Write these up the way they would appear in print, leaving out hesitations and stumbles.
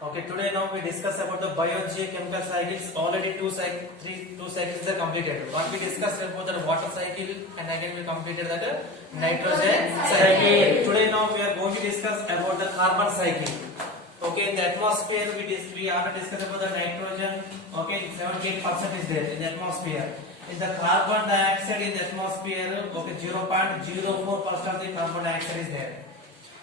Okay, today now we discuss about the biogeochemical cycles. Already two cycles are completed. One we discussed about the water cycle, and again we completed that nitrogen cycle. Today now we are going to discuss about the carbon cycle. Okay, in the atmosphere we already discussed about the nitrogen. Okay, 78% is there in the atmosphere. In the carbon dioxide in the atmosphere, okay, 0.04% of the carbon dioxide is there.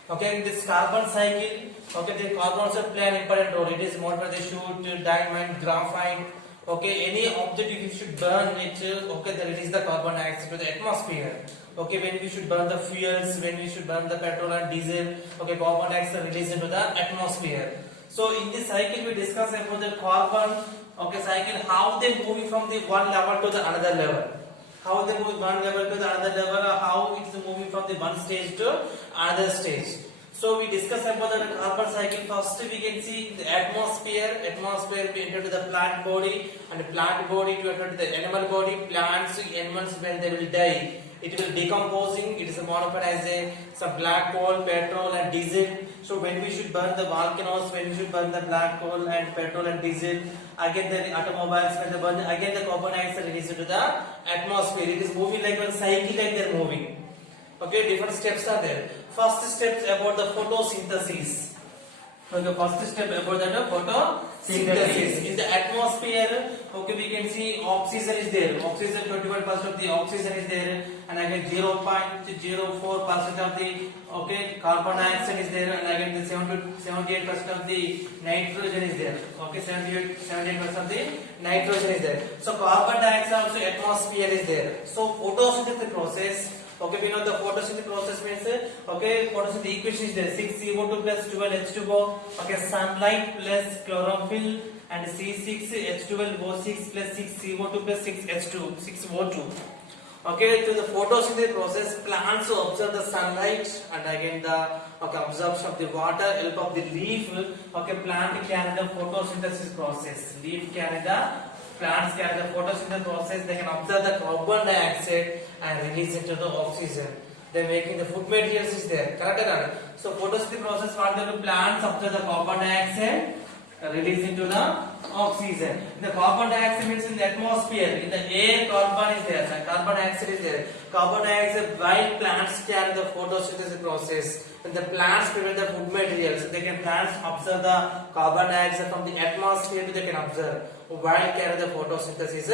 Okay, in this carbon cycle, okay, the carbon also play an important role. It is more for the soot, diamond, graphite. Okay, any object if you should burn it, okay, then it is the carbon dioxide to the atmosphere. Okay, when we should burn the fuels, when we should burn the petrol and diesel, okay, carbon dioxide released into the atmosphere. So in this cycle we discuss about the carbon, okay, cycle, how they move from the one level to the another level. How they move one level to the another level, or how it's moving from the one stage to another stage. So we discuss about the carbon cycle. First we can see the atmosphere. Atmosphere we enter to the plant body, and the plant body to enter to the animal body. Plants, animals, when they will die, it will decomposing. It is modified as some black coal, petrol and diesel. So when we should burn the volcanoes, when we should burn the black coal and petrol and diesel, again the automobiles, when they burn, again the carbon dioxide released into the atmosphere. It is moving like a cycle, like they are moving. Okay, different steps are there. First step about the photosynthesis. Okay, first step about the photosynthesis. In the atmosphere, okay, we can see oxygen is there. Oxygen, 21% of the oxygen is there, and again 0.04% of the, okay, carbon dioxide is there, and again the 78% of the nitrogen is there. Okay, 78% of the nitrogen is there. So carbon dioxide also atmosphere is there. So photosynthesis process. Okay, we know the photosynthesis process means, okay, photosynthesis equation is there, 6CO2 plus 12H2O, okay, sunlight plus chlorophyll, and C6H12O6 plus 6CO2 plus 6O2. Okay, to the photosynthesis process, plants observe the sunlight, and again the, okay, absorption of the water, help of the leaf. Okay, plant carry the photosynthesis process. Plants carry the photosynthesis process. They can observe the carbon dioxide and release it to the oxygen. They are making the food materials is there. Correct or not? So photosynthesis process, what the plants observe the carbon dioxide, release into the oxygen. The carbon dioxide means in the atmosphere. In the air, carbon is there. So carbon dioxide is there. Carbon dioxide, while plants carry the photosynthesis process, and the plants prepare the food materials. They can plants observe the carbon dioxide from the atmosphere. They can observe while carry the photosynthesis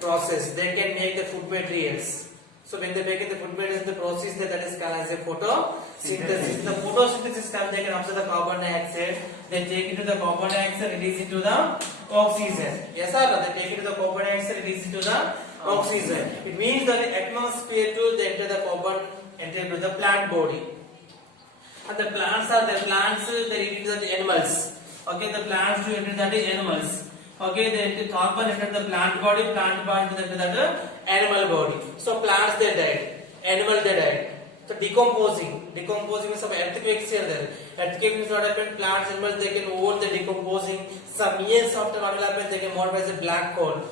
process. They can make the food materials. So when they make the food materials, the process that is called as a photosynthesis. The photosynthesis time they can observe the carbon dioxide. They take it to the carbon dioxide, release it to the oxygen. Yes or no? They take it to the carbon dioxide, release it to the oxygen. It means that the atmosphere to they enter the carbon, enter to the plant body. And the plants are the plants, they enter the animals. Okay, the plants to enter the animals. Okay, the carbon enter the plant body to enter the animal body. So plants they died, animal they died. So decomposing means some earthquakes here there. Earthquake means what happened? Plants, animals they can hold the decomposing. Some years after what will happen, they can modify as a black coal.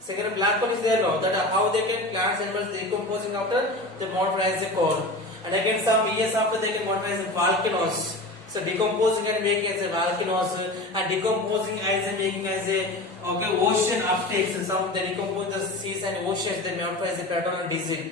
Second, black coal is there now. That how they can plants, animals decomposing after they modify as a coal. And again some years after they can modify as a volcanoes. So decomposing and making as a volcanoes, and decomposing as a making as a, okay, ocean uptakes. Some they decompose the seas and oceans. They modify as a petrol and diesel.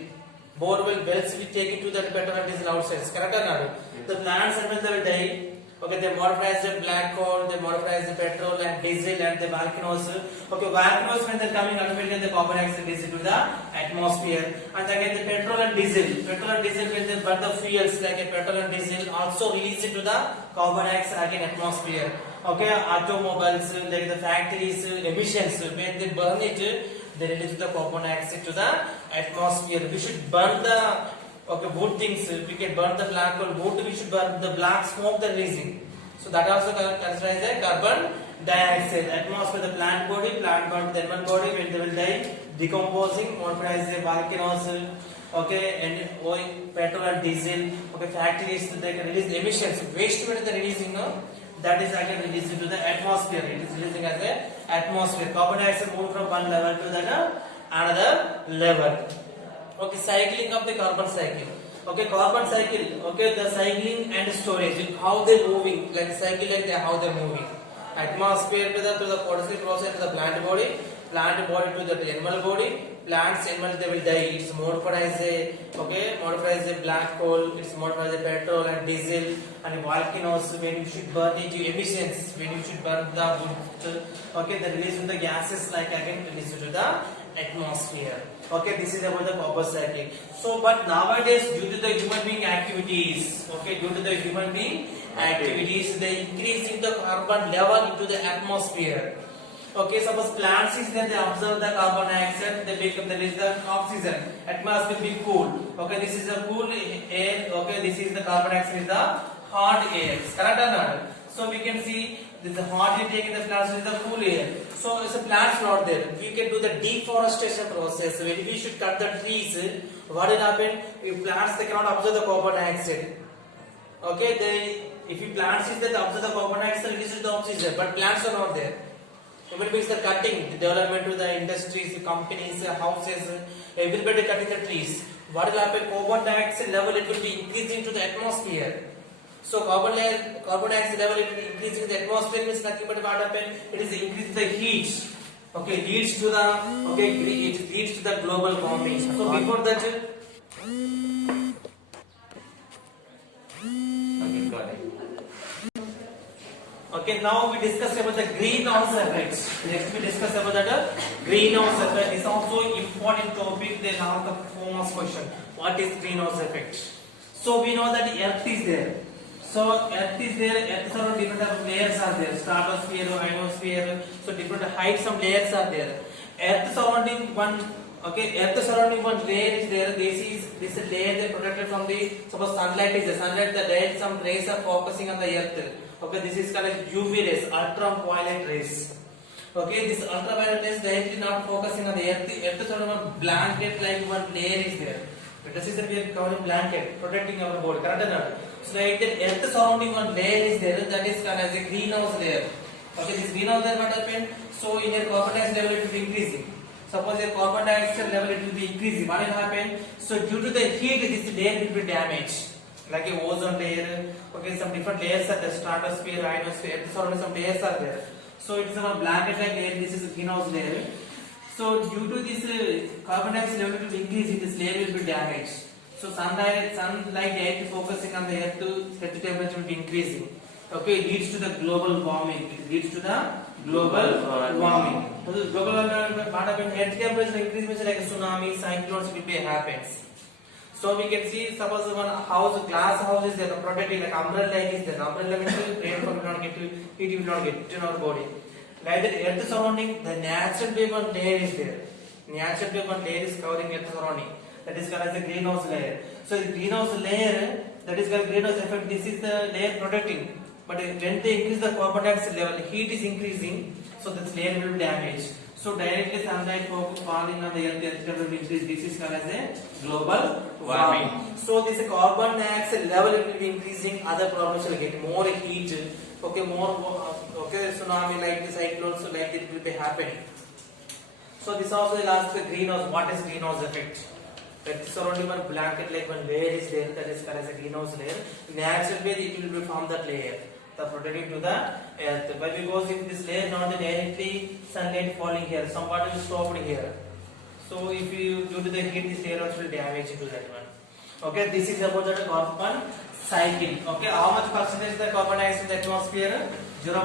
Borewell wells we take it to the petrol and diesel outside. Correct or not? The plants and they will die. Okay, they modify as a black coal, they modify as a petrol and diesel and the volcanoes. Okay, volcanoes when they are coming automatically the carbon dioxide is into the atmosphere. And again the petrol and diesel when they burn the fuels like a petrol and diesel also release into the carbon dioxide again atmosphere. Okay, automobiles like the factories emissions when they burn it, they release the carbon dioxide to the atmosphere. We should burn the, okay, wood things, we can burn the black coal, wood we should burn the black smoke the releasing. So that also considered as a carbon dioxide. Atmosphere, the plant body, plant burn the animal body when they will die, decomposing, modified as a volcanoes, okay, and oil, petrol and diesel, okay, factories they can release the emissions, waste when they are releasing, no? That is again released into the atmosphere. It is releasing as a atmosphere. Carbon dioxide moved from one level to the another level. Okay, cycling of the carbon cycle. Okay, carbon cycle. Okay, the cycling and storage. How they moving? Like cycle, like how they moving. atmosphere to the photosynthetic process to the plant body to the animal body. Plants, animals, they will die. It's modified as a black coal. It's modified as a petrol and diesel and volcanoes. When you should burn it, emissions. When you should burn the wood, the release of the gases like again release to the atmosphere. This is about the copper cycle. So, but nowadays due to the human being activities, they increasing the carbon level into the atmosphere. Suppose plants is there, they observe the carbon dioxide, there is the oxygen. Atmosphere will be cool. This is the cool air. This is the carbon dioxide is the hot air. Correct or not? So we can see this is the hot air taken the plants is the cool air. So it's a plants not there. We can do the deforestation process. When we should cut the trees, what will happen? If plants they cannot absorb the carbon dioxide. If plants is there, they absorb the carbon dioxide, releases the oxygen, but plants are not there. Even means the cutting, the development to the industries, the companies, houses, everybody cutting the trees. What will happen? Carbon dioxide level it will be increasing to the atmosphere. So carbon dioxide level it will be increasing in the atmosphere means nothing but what happen? It is increasing the heat. Leads to the it leads to the global warming. So before that, got it. Now we discuss about the greenhouse effect. Next we discuss about the greenhouse effect. This is also important topic. They have the famous question. What is greenhouse effect? So we know that Earth is there. Earth are different type of layers are there. Stratosphere, ionosphere. So different heights of layers are there. Earth surrounding one layer is there. This layer they protected from the suppose sunlight is there. Sunlight the light some rays are focusing on the earth. This is called UV rays, ultraviolet rays. This ultraviolet rays directly not focusing on the earth. Earth sort of a blanket like one layer is there. This is we are calling blanket protecting our body. Correct or not? So like the earth surrounding one layer is there. That is called as a greenhouse layer. This greenhouse layer what happened? So in your carbon dioxide level it will be increasing. Suppose your carbon dioxide level it will be increasing. What will happen? So due to the heat, this layer will be damaged. Like a ozone layer, some different layers are there, stratosphere, ionosphere, some layers are there. So it is a blanket like layer, this is a greenhouse layer. So due to this carbon dioxide level will be increasing, this layer will be damaged. So sunlight direct focusing on the earth temperature will be increasing. It leads to the global warming. So global warming, what happens? Earth temperature increase like a tsunami, cyclones will be happens. So we can see suppose one house, glass house is there, protecting like umbrella like is there. Umbrella means rainfall will not get to heat will not get to our body. Like the earth surrounding, the natural one layer is there. Natural one layer is covering earth surrounding. That is called as a greenhouse layer. So the greenhouse layer, that is called greenhouse effect. This is the layer protecting. But when they increase the carbon dioxide level, heat is increasing, so this layer will be damaged. So directly sunlight falling on the earth temperature will increase. This is called as a global warming. So this carbon dioxide level will be increasing. Other problems will get more heat. Tsunami like the cyclones like it will be happening. So this also the last greenhouse. What is greenhouse effect? Earth surrounding one blanket like one layer is there. That is called as a greenhouse layer. Natural way it will be from that layer. The protecting to the earth. But because if this layer not directly sunlight falling here, some water will stop here. So if you due to the heat, this layer also will damage into that one. This is about the carbon cycle. How much percentage the carbon dioxide in the atmosphere? 0.04% of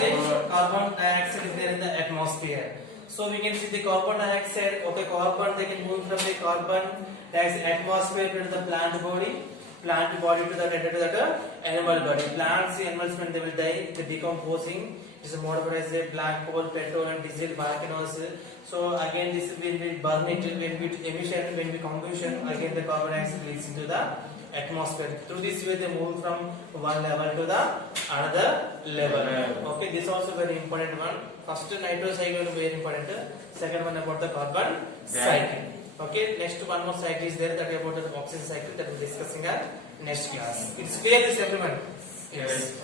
the carbon dioxide is there in the atmosphere. So we can see the carbon dioxide. Carbon they can move from the carbon dioxide atmosphere to the plant body to the animal body. Plants, animals when they will die, the decomposing is modified as a black coal, petrol and diesel, volcanoes. So again this when we burn it, when we emission, when we combustion, again the carbon dioxide leads into the atmosphere. Through this way they move from one level to the another level. This is also very important one. First nitrogen cycle is very important. Second one about the carbon cycle. Next one more cycle is there, that about the oxygen cycle that we are discussing at next class. It's clear this everyone? Yes.